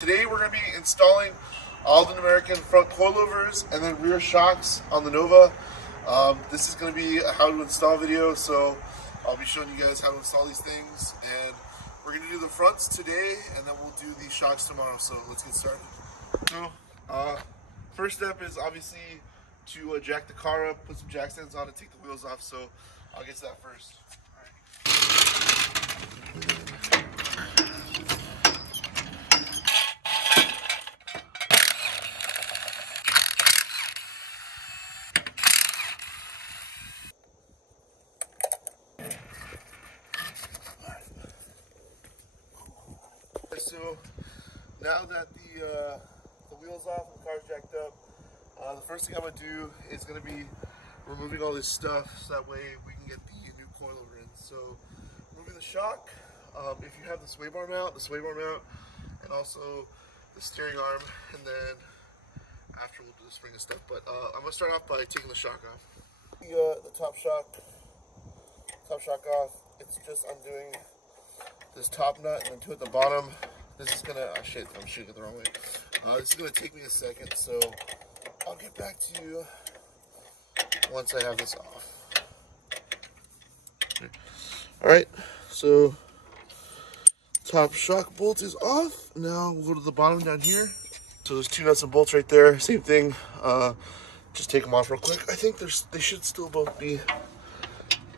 Today we're going to be installing Aldan American front coilovers and then rear shocks on the Nova. This is going to be a how to install video, so I'll be showing you guys how to install these things. And we're going to do the fronts today, and then we'll do the shocks tomorrow. So let's get started. So first step is obviously to jack the car up, put some jack stands on, and take the wheels off. So I'll get to that first. So now that the wheels off and the car's jacked up, the first thing I'm going to do is going to be removing all this stuff so that way we can get the new coilover in. So removing the shock, if you have the sway bar mount, and also the steering arm, and then after we'll do the spring and stuff. But I'm going to start off by taking the shock off. The top shock off, it's just undoing this top nut and then two at the bottom. This is gonna, I'm shooting it the wrong way. This is gonna take me a second, so I'll get back to you once I have this off. Okay. All right, so top shock bolt is off. Now we'll go to the bottom down here. So there's two nuts and bolts right there. Same thing. Just take them off real quick. I think they should still both be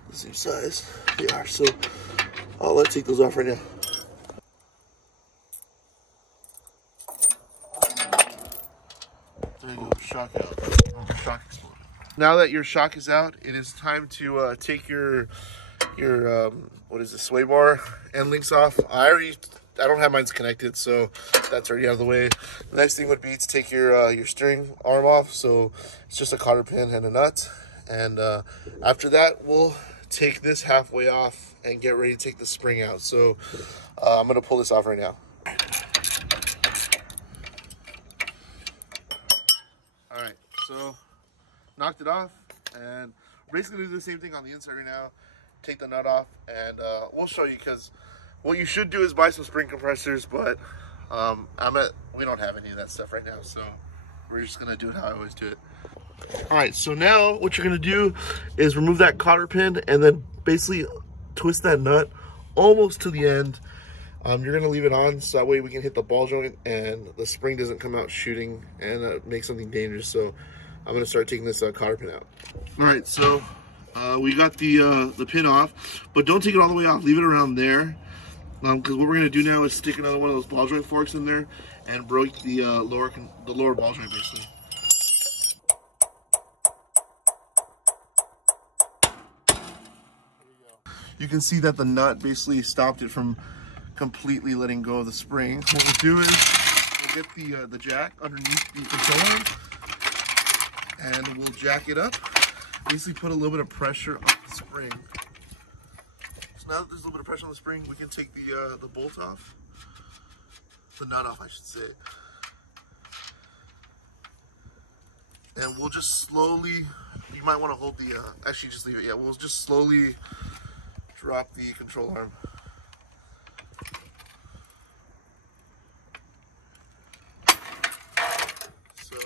the same size. They are. So let's take those off right now. There you go, shock out. Shock exploded. Now that your shock is out, it is time to take your what is this, sway bar end links off. I don't have mine connected, so that's already out of the way. The next thing would be to take your steering arm off. So it's just a cotter pin and a nut. And after that, we'll take this halfway off and get ready to take the spring out. So I'm gonna pull this off right now. All right, so knocked it off, and we're basically gonna do the same thing on the inside right now. Take the nut off, and we'll show you, because what you should do is buy some spring compressors, but we don't have any of that stuff right now, so we're just gonna do it how I always do it. All right, so now what you're gonna do is remove that cotter pin and then basically twist that nut almost to the end. You're gonna leave it on so that way we can hit the ball joint and the spring doesn't come out shooting and make something dangerous. So I'm gonna start taking this cotter pin out. All right, so we got the pin off, but don't take it all the way off. Leave it around there, because what we're gonna do now is stick another one of those ball joint forks in there and break the lower ball joint basically. You can see that the nut basically stopped it from completely letting go of the spring. What we'll do is we'll get the jack underneath the controller and we'll jack it up. Basically put a little bit of pressure on the spring. So now that there's a little bit of pressure on the spring, we can take the bolt off. The nut off, I should say. And we'll just slowly, you might want to hold the, actually just leave it. Yeah, we'll just slowly drop the control arm. So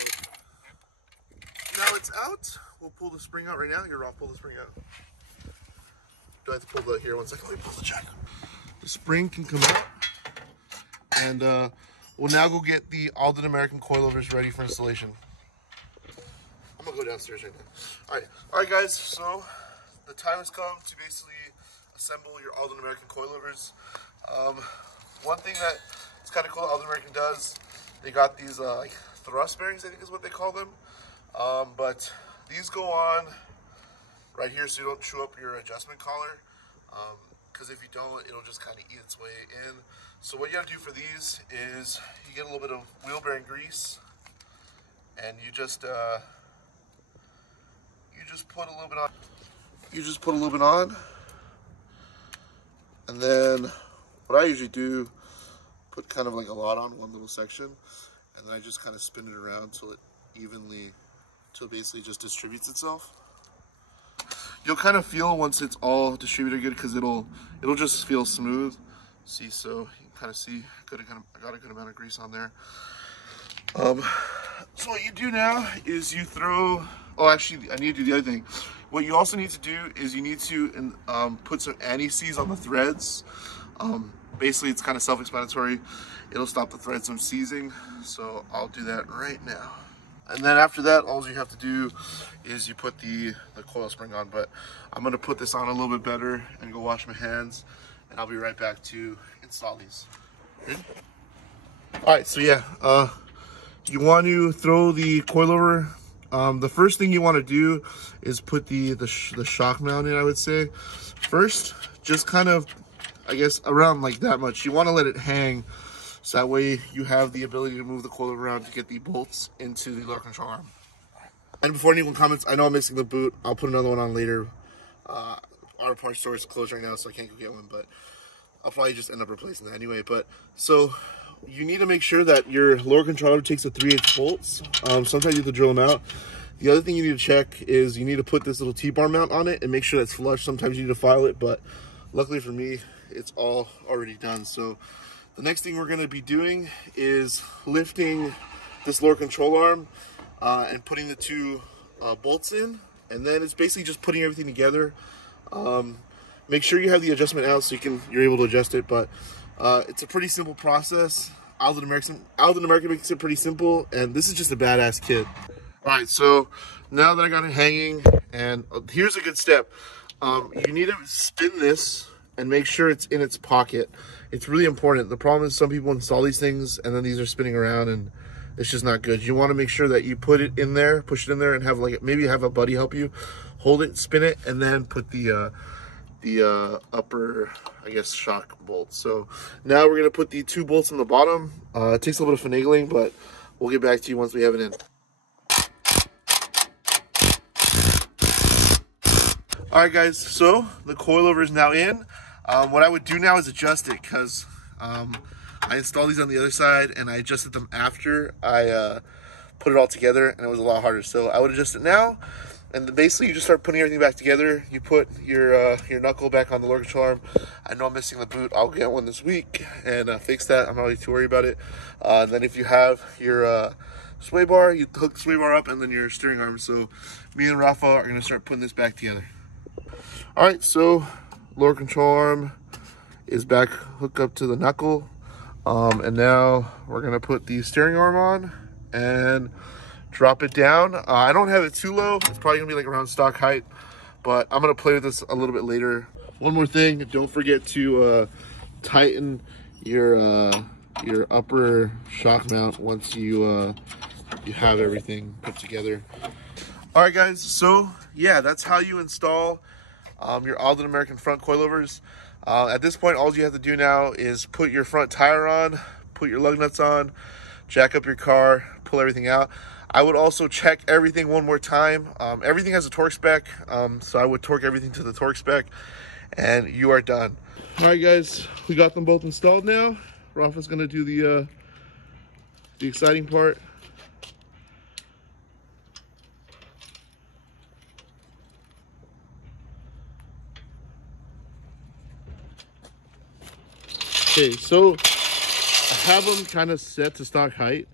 now it's out. We'll pull the spring out right now. Here, Rob, pull the spring out. Do I have to pull the, here, one second, let me pull the jack. The spring can come out. And we'll now go get the Aldan American coilovers ready for installation. I'm gonna go downstairs right now. All right guys, so the time has come to basically assemble your Aldan American coilovers. One thing that is kind of cool Aldan American does, they got these like thrust bearings, I think is what they call them. But these go on right here so you don't chew up your adjustment collar. Because if you don't, it'll just kind of eat its way in. So what you gotta do for these is you get a little bit of wheel bearing grease and you just put a little bit on. You just put a little bit on. And then what I usually do, put kind of like a lot on one little section, and then I just kind of spin it around till it basically just distributes itself. You'll kind of feel once it's all distributed good, because it'll just feel smooth. See, so you kind of see, I got a good amount of grease on there. So what you do now is you throw, oh actually I need to do the other thing. What you also need to do is you need to put some anti-seize on the threads. Basically it's kind of self-explanatory. It'll stop the threads from seizing, so I'll do that right now. And then after that, all you have to do is you put the coil spring on, but I'm gonna put this on a little bit better and go wash my hands, and I'll be right back to install these. Good? All right, so yeah, you want to throw the coilover. The first thing you want to do is put the shock mount in, I would say. First, just kind of, I guess, around like that much. You want to let it hang, so that way you have the ability to move the coilover around to get the bolts into the lower control arm. And before anyone comments, I know I'm missing the boot. I'll put another one on later. Our parts store is closed right now, so I can't go get one, but I'll probably just end up replacing that anyway. But so you need to make sure that your lower controller takes the 3/8 bolts. Sometimes you have to drill them out. The other thing you need to check is you need to put this little T-bar mount on it and make sure that's flush. Sometimes you need to file it, but luckily for me, it's all already done. So the next thing we're going to be doing is lifting this lower control arm and putting the two bolts in, and then it's basically just putting everything together. Make sure you have the adjustment out so you're able to adjust it, but it's a pretty simple process. Aldan American makes it pretty simple, and this is just a badass kit. All right, so now that I got it hanging, and here's a good step. You need to spin this and make sure it's in its pocket. It's really important. The problem is some people install these things and then these are spinning around and it's just not good. You want to make sure that you put it in there, push it in there, and have like maybe have a buddy help you hold it, spin it, and then put the upper, I guess, shock bolts. So now we're gonna put the two bolts in the bottom. It takes a little bit of finagling, but we'll get back to you once we have it in. All right, guys. So the coilover is now in. What I would do now is adjust it, because I installed these on the other side and I adjusted them after I put it all together, and it was a lot harder. So I would adjust it now, and basically you just start putting everything back together. You put your knuckle back on the lower control arm. I know I'm missing the boot. I'll get one this week and fix that. I'm not really too worried about it. And then if you have your sway bar, you hook the sway bar up, and then your steering arm. So me and Rafa are going to start putting this back together. All right, so lower control arm is back hooked up to the knuckle. And now we're gonna put the steering arm on and drop it down. I don't have it too low. It's probably gonna be like around stock height, but I'm gonna play with this a little bit later. One more thing, don't forget to tighten your upper shock mount once you have everything put together. All right, guys, so yeah, that's how you install your Aldan American front coilovers. At this point, all you have to do now is put your front tire on, put your lug nuts on, jack up your car, pull everything out. I would also check everything one more time. Everything has a torque spec, so I would torque everything to the torque spec, and you are done. All right, guys, we got them both installed now. Rafa's gonna do the exciting part. Okay, so I have them kind of set to stock height.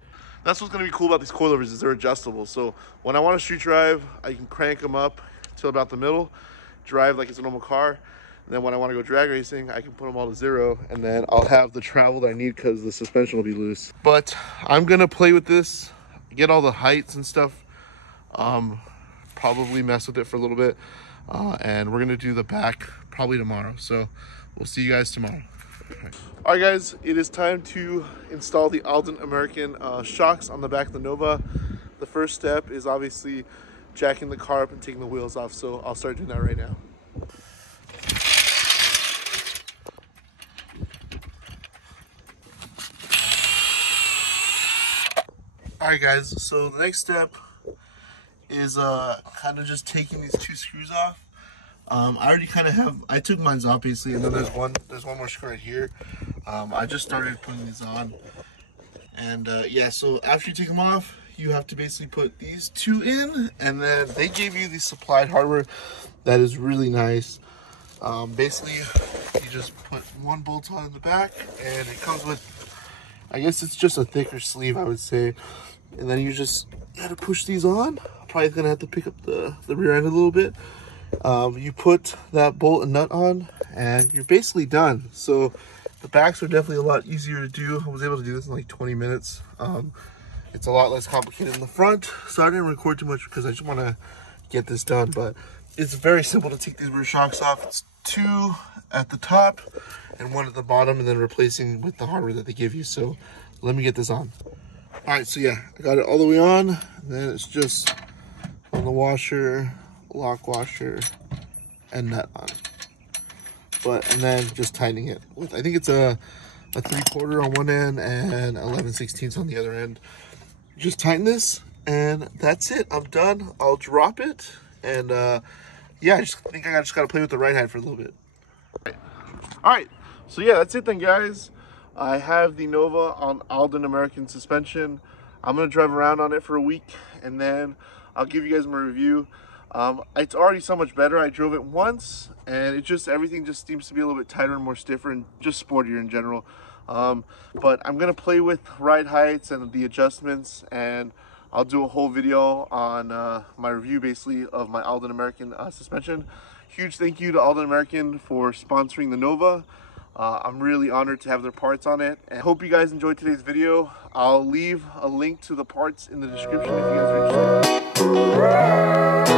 That's what's going to be cool about these coilovers, is they're adjustable. So when I want to street drive, I can crank them up till about the middle, drive like it's a normal car. And then when I want to go drag racing, I can put them all to 0, and then I'll have the travel that I need because the suspension will be loose. But I'm going to play with this, get all the heights and stuff, probably mess with it for a little bit. And we're going to do the back probably tomorrow. So we'll see you guys tomorrow. All right, guys, it is time to install the Aldan American shocks on the back of the Nova. The first step is obviously jacking the car up and taking the wheels off, so I'll start doing that right now. All right, guys, so the next step is kind of just taking these two screws off. I already kind of have, I took mine off basically, and then there's one more screw right here. I just started putting these on, and yeah, so after you take them off, you have to basically put these two in, and then they gave you the supplied hardware that is really nice. Basically you just put one bolt on in the back, and it comes with, I guess it's just a thicker sleeve, I would say. And then you just gotta push these on. Probably gonna have to pick up the rear end a little bit. You put that bolt and nut on, and you're basically done. So the backs are definitely a lot easier to do. I was able to do this in like 20 minutes. It's a lot less complicated in the front, so I didn't record too much because I just want to get this done. But it's very simple to take these rear shocks off. It's 2 at the top and 1 at the bottom, and then replacing with the hardware that they give you. So let me get this on. All right, so yeah, I got it all the way on, and then it's just on the washer, lock washer, and nut on. And then just tightening it with, I think it's a 3/4 on one end and 11/16 on the other end. Just tighten this, and that's it. I'm done. I'll drop it, and yeah, I just think I just got to play with the right hand for a little bit. All right, so yeah, that's it then, guys. I have the Nova on Aldan American suspension. I'm gonna drive around on it for a week, and then I'll give you guys my review. It's already so much better. I drove it once, and everything just seems to be a little bit tighter and more stiffer, and just sportier in general. But I'm gonna play with ride heights and the adjustments, and I'll do a whole video on my review, basically, of my Aldan American suspension. Huge thank you to Aldan American for sponsoring the Nova. I'm really honored to have their parts on it, and I hope you guys enjoyed today's video. I'll leave a link to the parts in the description if you guys are interested.